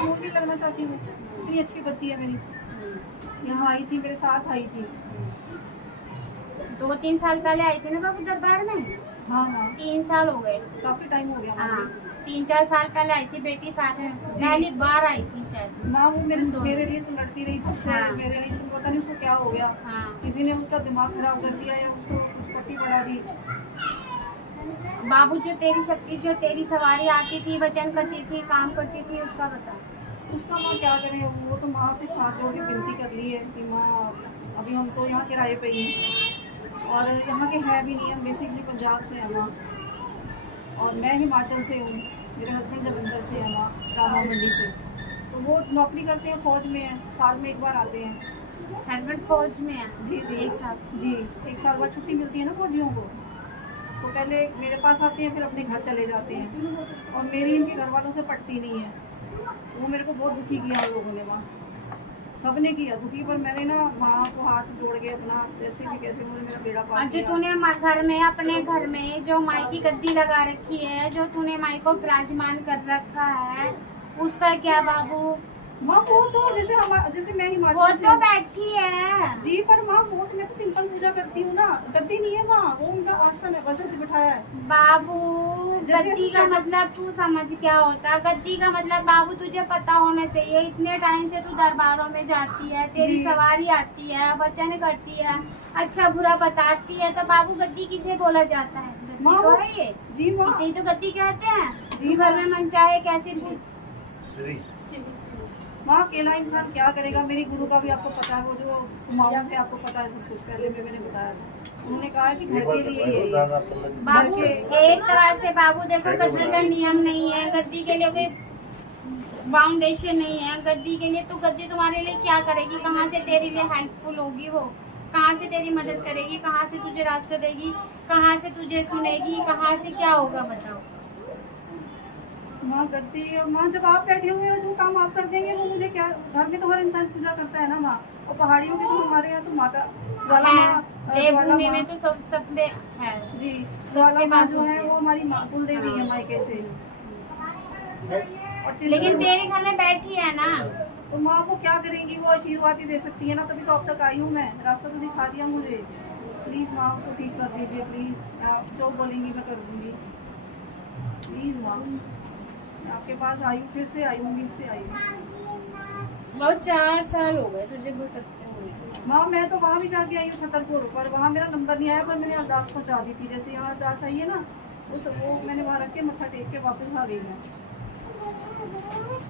मैं वो भी लगना चाहती हूँ। इतनी अच्छी बच्ची है मेरी, यहाँ आई थी, मेरे साथ आई थी। 2-3 साल पहले आई थी ना बाबू दरबार में। हाँ हाँ, 3 साल हो गए। काफी टाइम हो गया। हाँ 3-4 साल पहले आई थी बेटी साथ में, पहली बार आई थी शायद। माँ वो दोनों। मेरे लिए तो लड़ती रही सबसे। हाँ। मेरे लिए तो पता नहीं उसको क्या हो गया। हाँ किसी ने उसका दिमाग खराब कर दिया या उसको कुछ पट्टी पड़ा दी। बाबू, जो तेरी शक्ति, जो तेरी सवारी आती थी, वचन करती थी, काम करती थी, उसका बता। उसका माँ क्या करें, वो तो माँ से हाथ जोड़ के विनती कर ली है कि माँ अभी हम तो यहाँ किराए पे ही हैं और यहाँ के है भी नहीं, हम बेसिकली पंजाब से हैं माँ, और मैं हिमाचल से हूँ। मेरे हस्बैंड जलंधर से हैं माँ, रामा मंडी से। तो वो नौकरी करते हैं, फौज में हैं, साल में एक बार आते हैं। हस्बैंड फौज में है। जी जी, एक साथ। जी, एक साल बाद छुट्टी मिलती है ना फौजियों को, तो पहले मेरे पास आते हैं, फिर अपने घर चले जाते हैं। और मेरी इनके घर वालों से पटती नहीं है। वो मेरे को बहुत दुखी किया उन लोगों ने वहाँ, सबने किया दुखी, पर मैंने ना माँ को हाथ जोड़ के अपना जैसे भी कैसे उन्होंने मेरा बेड़ा पार और जो किया। तूने घर में, अपने घर में जो माई की गद्दी लगा रखी है, जो तूने माई को विराजमान कर रखा है, उसका क्या बाबू? माँ वो तो जैसे मैं वो हिमाचल से तो बैठी है। जी, पर माँ वो तो मैं तो सिंपल पूजा करती हूँ ना, गद्दी नहीं है माँ, वो उनका आसन है, बस ऐसे बिठाया है। बाबू, जैसे गद्दी का मतलब तू समझ क्या होता है? गद्दी का मतलब बाबू तुझे पता होना चाहिए। इतने टाइम से तू दरबारों में जाती है, तेरी जी। सवारी आती है, वचन करती है, अच्छा बुरा बताती है, तो बाबू गद्दी किसे बोला जाता है? गद्दी माँ तो है ये, जी माँ, इसे ही तो गद्दी कहते हैं। जी घर में मन चाहे कैसे भी। माँ अकेला इंसान क्या करेगा। मेरी गुरु का भी आपको पता है, वो जो कुमाऊं से, आपको पता है सब कुछ, पहले में मैंने बताया था। उन्होंने कहा कि घर के लिए ये है। बाबू घर के एक तरह से बाबू देखो, गद्दी का नियम नहीं है, गद्दी के लिए कोई फाउंडेशन नहीं है। गद्दी के लिए तो गद्दी तुम्हारे लिए क्या करेगी? कहाँ से तेरे लिए हेल्पफुल होगी? वो कहाँ से तेरी मदद करेगी? कहाँ से तुझे रास्ता देगी? कहाँ से तुझे सुनेगी? कहाँ से क्या होगा बताओ? माँ गद्दी, माँ जब आप बैठे हुए हो, जो काम आप कर देंगे वो मुझे क्या। घर में तो हर इंसान पूजा करता है ना माँ, और पहाड़ियों में तो हमारे यहाँ तो माता ज्वाला माँ, ज्वाला देवभूमि माँ में तो सब में है। जी, ज्वाला माँ पास जो होती है है। वो हमारी माँ कुल देवी है मायके से। और लेकिन तेरे घर में बैठी है ना। तो माँ वो क्या करेंगी, वो आशीर्वाद ही दे सकती है ना, तभी तो अब तक आई हूँ मैं, रास्ता तो दिखा दिया मुझे। प्लीज़ माँ उसको ठीक कर दीजिए प्लीज़, आप जो बोलेंगी मैं कर दूँगी। प्लीज़ माँ, मैं आपके पास आई हूँ, फिर से आई हूँ, उम्मीद से आई हूँ। बहुत 4 साल हो गए तुझे भटकते हुए। माँ मैं तो वहाँ भी जाके आई हूँ छतरपुर, पर वहाँ मेरा नंबर नहीं आया, पर मैंने अरदास पहुँचा दी थी। जैसे यहाँ अरदास आई है ना, वो मैंने वहाँ रख के मत्था टेक के वापस आ गई मैं।